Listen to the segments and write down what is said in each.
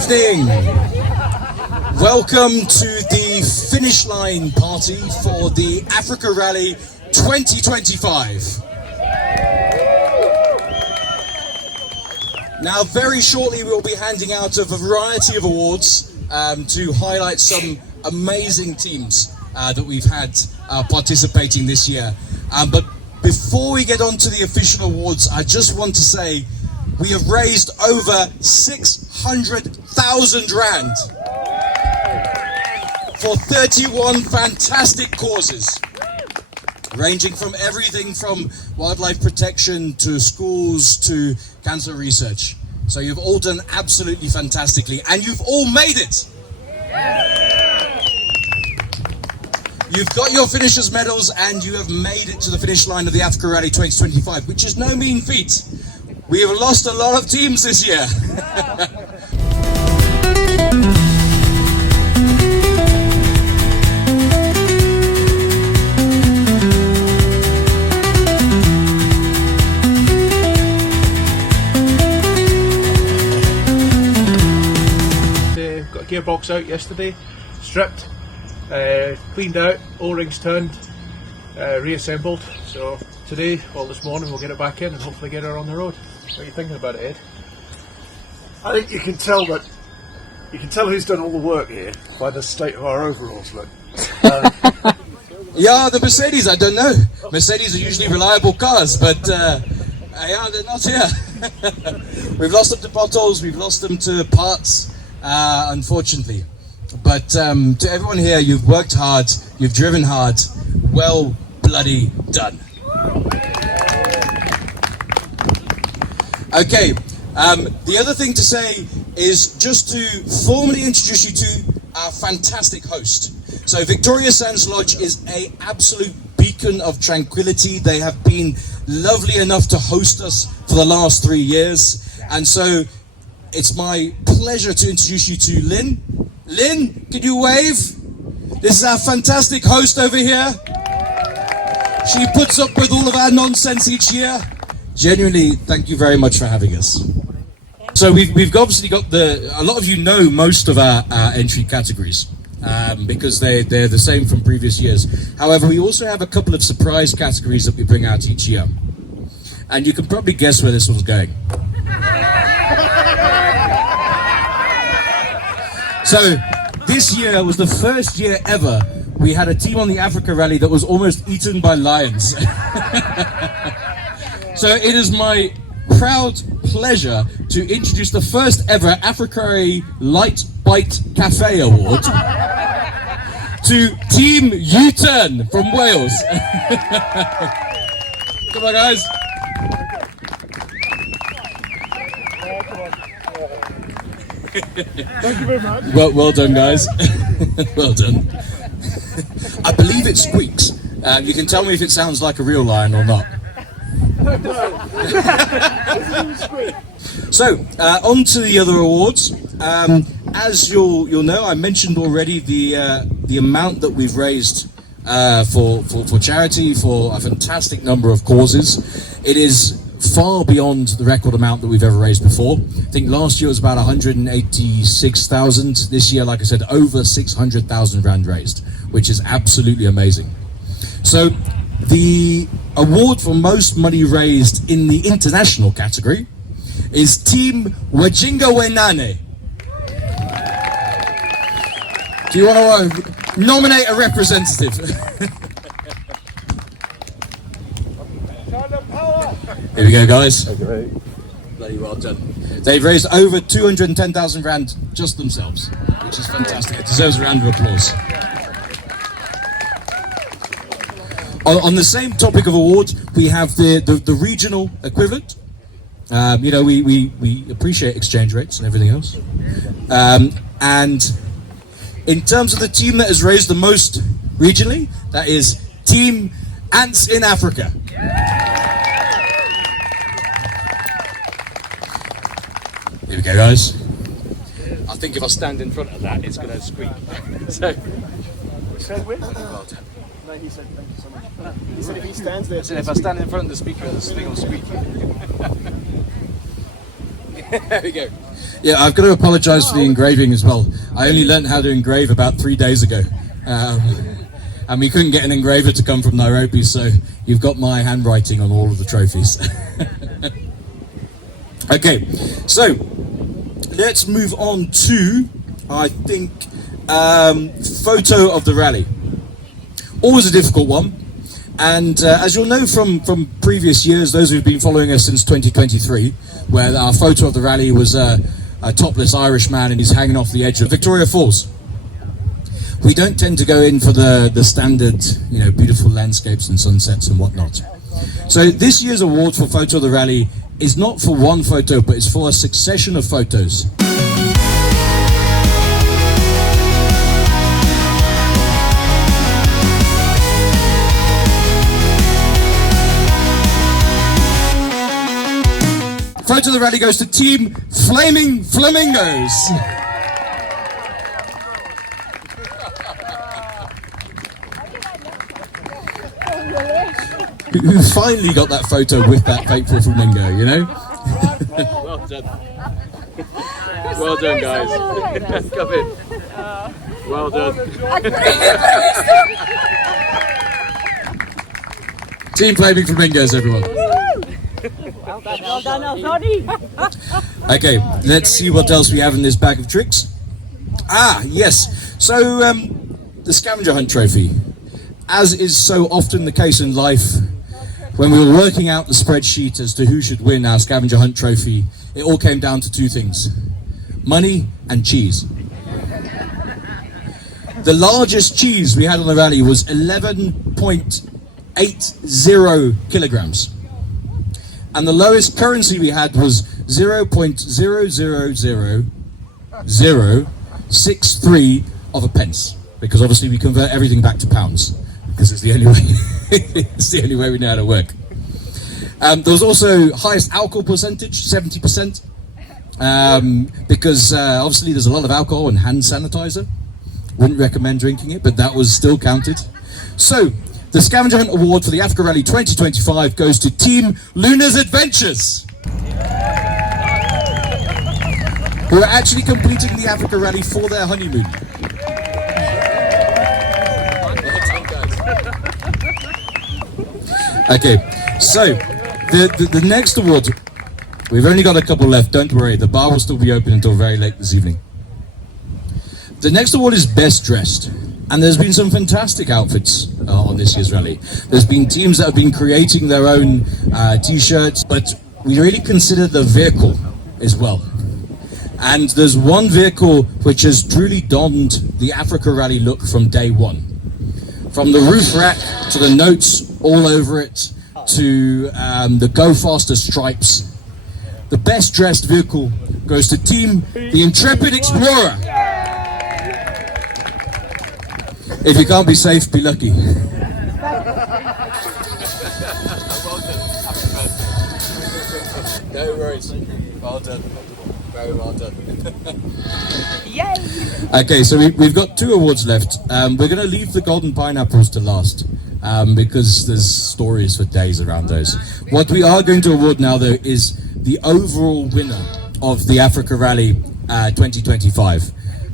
evening. Welcome to the finish line party for the Africa Rally 2025. Now, very shortly we'll be handing out a variety of awards to highlight some amazing teams that we've had participating this year. But before we get on to the official awards, I just want to say we have raised over 600,000 Rand for 31 fantastic causes, ranging from everything from wildlife protection to schools to cancer research. So you've all done absolutely fantastically, and you've all made it. You've got your finishers medals and you have made it to the finish line of the Africa Rally 2025, which is no mean feat. We have lost a lot of teams this year. Got a gearbox out yesterday, stripped, cleaned out, O-rings turned, reassembled. So today, well this morning, we'll get it back in and hopefully get her on the road. What are you thinking about it, Ed? I think you can tell who's done all the work here by the state of our overalls. Look. Yeah, the Mercedes, I don't know. Mercedes are usually reliable cars, but yeah, they're not here. We've lost them to potholes, we've lost them to parts, unfortunately. But to everyone here, you've worked hard, you've driven hard, well bloody done. Okay, the other thing to say is just to formally introduce you to our fantastic host. So Victoria Sands Lodge is an absolute beacon of tranquility. They have been lovely enough to host us for the last 3 years. And so it's my pleasure to introduce you to Lynn. Lynn, can you wave? This is our fantastic host over here. She puts up with all of our nonsense each year. Genuinely, thank you very much for having us. So we've obviously got a lot of you know most of our entry categories because they're the same from previous years. However, we also have a couple of surprise categories that we bring out each year. And you can probably guess where this one's going. So this year was the first year ever we had a team on the Africa Rally that was almost eaten by lions. So it is my proud pleasure to introduce the first ever Africa Rally Light Bite Cafe Award to Team U-Turn from Wales. Come on, guys. Thank you very much. Well done, guys. Well done. I believe it squeaks. You can tell me if it sounds like a real lion or not. So, on to the other awards. As you'll know, I mentioned already the amount that we've raised for charity, for a fantastic number of causes. It is far beyond the record amount that we've ever raised before. I think last year was about 186,000. This year, like I said, over 600,000 Rand raised, which is absolutely amazing. So the award for most money raised in the international category is Team Wajinga Wanane. Do you want to nominate a representative? Here we go, guys. Okay. Bloody well done. They've raised over 210,000 Rand just themselves, which is fantastic. It deserves a round of applause. On the same topic of awards, we have the regional equivalent. You know, we appreciate exchange rates and everything else. And in terms of the team that has raised the most regionally, that is Team Ants in Africa. Here we go, guys. I think if I stand in front of that, it's going to squeak. So, Well done. No, he said thank you so much. He said if he stands there. if I stand in front of the speaker, this thing will squeak. There we go. Yeah, I've got to apologise for the engraving as well. I only learnt how to engrave about 3 days ago. And we couldn't get an engraver to come from Nairobi, so you've got my handwriting on all of the trophies. Okay, so let's move on to, I think, photo of the rally. Always a difficult one. And as you'll know from previous years, those who've been following us since 2023, where our photo of the rally was a topless Irish man and he's hanging off the edge of Victoria Falls. We don't tend to go in for the standard, beautiful landscapes and sunsets and whatnot. So this year's award for photo of the rally is not for one photo, but it's for a succession of photos. Photo of the rally goes to Team Flaming Flamingos. Who finally got that photo with that fateful flamingo, Well done. Well done, guys. Come in. Well done. Team Flaming Flamingos, everyone. Well done, oh, sorry. Okay, let's see what else we have in this bag of tricks. Ah, yes. So, the Scavenger Hunt trophy. As is so often the case in life, when we were working out the spreadsheet as to who should win our Scavenger Hunt trophy, it all came down to two things: money and cheese. The largest cheese we had on the rally was 11.80 kilograms. And the lowest currency we had was 0.0000063 of a pence, because obviously we convert everything back to pounds, because it's the only way. It's the only way we know how to work. There was also highest alcohol percentage, 70%, because obviously there's a lot of alcohol and hand sanitizer. Wouldn't recommend drinking it, but that was still counted. So, the Scavenger Hunt Award for the Africa Rally 2025 goes to Team Luna's Adventures, who are actually completing the Africa Rally for their honeymoon. Okay, so the next award, we've only got a couple left, don't worry, the bar will still be open until very late this evening. The next award is Best Dressed. And there's been some fantastic outfits on this year's rally. There's been teams that have been creating their own t-shirts, but we really consider the vehicle as well. And there's one vehicle which has truly donned the Africa Rally look from day one. From the roof rack to the notes all over it, to the Go Faster stripes. The best dressed vehicle goes to Team the Intrepid Explorer. If you can't be safe, be lucky. No worries. Well done. Very well done. Yay! Okay, so we've got two awards left. We're going to leave the golden pineapples to last, because there's stories for days around those. What we are going to award now, though, is the overall winner of the Africa Rally 2025.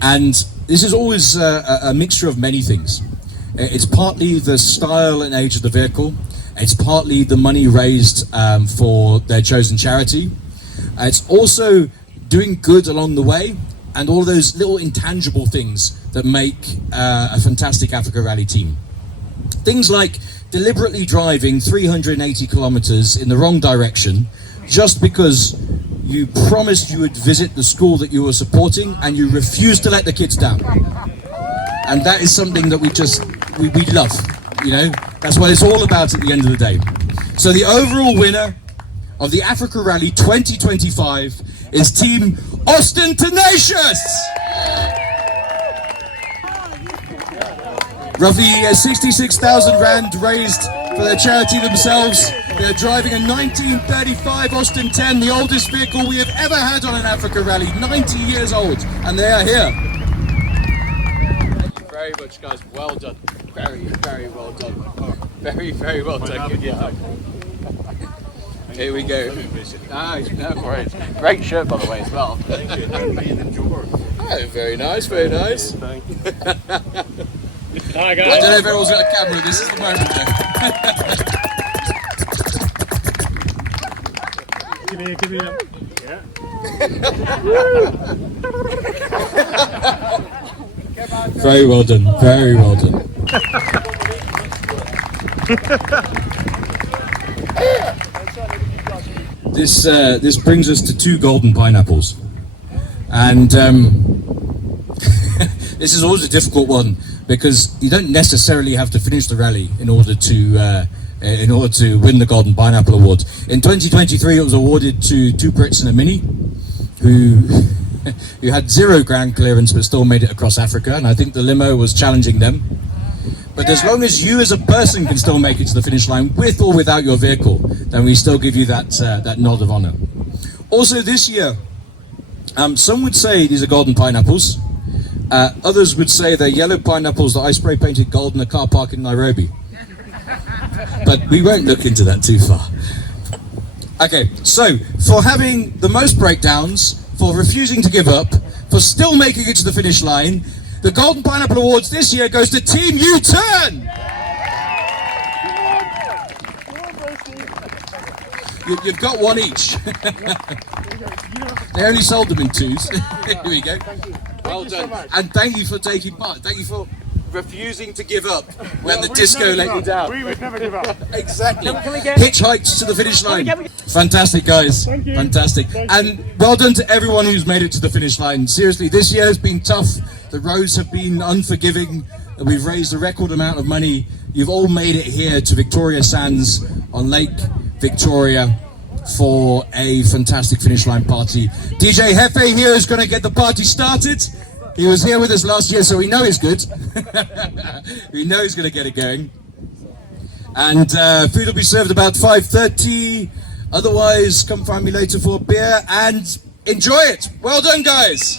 And this is always a mixture of many things. It's partly the style and age of the vehicle. It's partly the money raised for their chosen charity. It's also doing good along the way, and all those little intangible things that make a fantastic Africa Rally team. Things like deliberately driving 380 kilometers in the wrong direction just because you promised you would visit the school that you were supporting and you refused to let the kids down. And that is something that we love, That's what it's all about at the end of the day. So the overall winner of the Africa Rally 2025 is Team Austin Tenacious! Roughly 66,000 Rand raised for their charity themselves. They're driving a 1935 Austin 10, the oldest vehicle we have ever had on an Africa Rally, 90 years old, and they are here. Thank you very much, guys. Well done. Very, very well done. Very, very well done. Good job. Here we go. Nice, no worries. Great shirt, by the way, as well. Oh, very nice, very nice. Hi I guys. don't know if everyone's got a camera. This is the moment though. Give me that. Very well done. Very well done. This brings us to 2 golden pineapples, and this is always a difficult one because you don't necessarily have to finish the rally in order to win the Golden Pineapple Award. In 2023, it was awarded to 2 Brits and a Mini, who had 0 ground clearance but still made it across Africa, and I think the limo was challenging them. But as long as you as a person can still make it to the finish line with or without your vehicle, then we still give you that nod of honour. Also this year, some would say these are golden pineapples. Others would say they're yellow pineapples that I spray painted gold in a car park in Nairobi. But we won't look into that too far. Okay, so for having the most breakdowns, for refusing to give up, for still making it to the finish line, the Golden Pineapple Awards this year goes to Team U-Turn! You've got 1 each. They only sold them in 2s. Here we go. Well done. And thank you for taking part. Thank you for refusing to give up when the disco let you down. We would never give up. Exactly. Hitchhiked to the finish line. Fantastic, guys. Fantastic. And well done to everyone who's made it to the finish line. Seriously, this year has been tough. The roads have been unforgiving. We've raised a record amount of money. You've all made it here to Victoria Sands on Lake Victoria for a fantastic finish line party. DJ Hefe here is going to get the party started. He was here with us last year, so we know he's good. We know he's going to get it going. And food will be served about 5:30. Otherwise, come find me later for a beer and enjoy it. Well done, guys.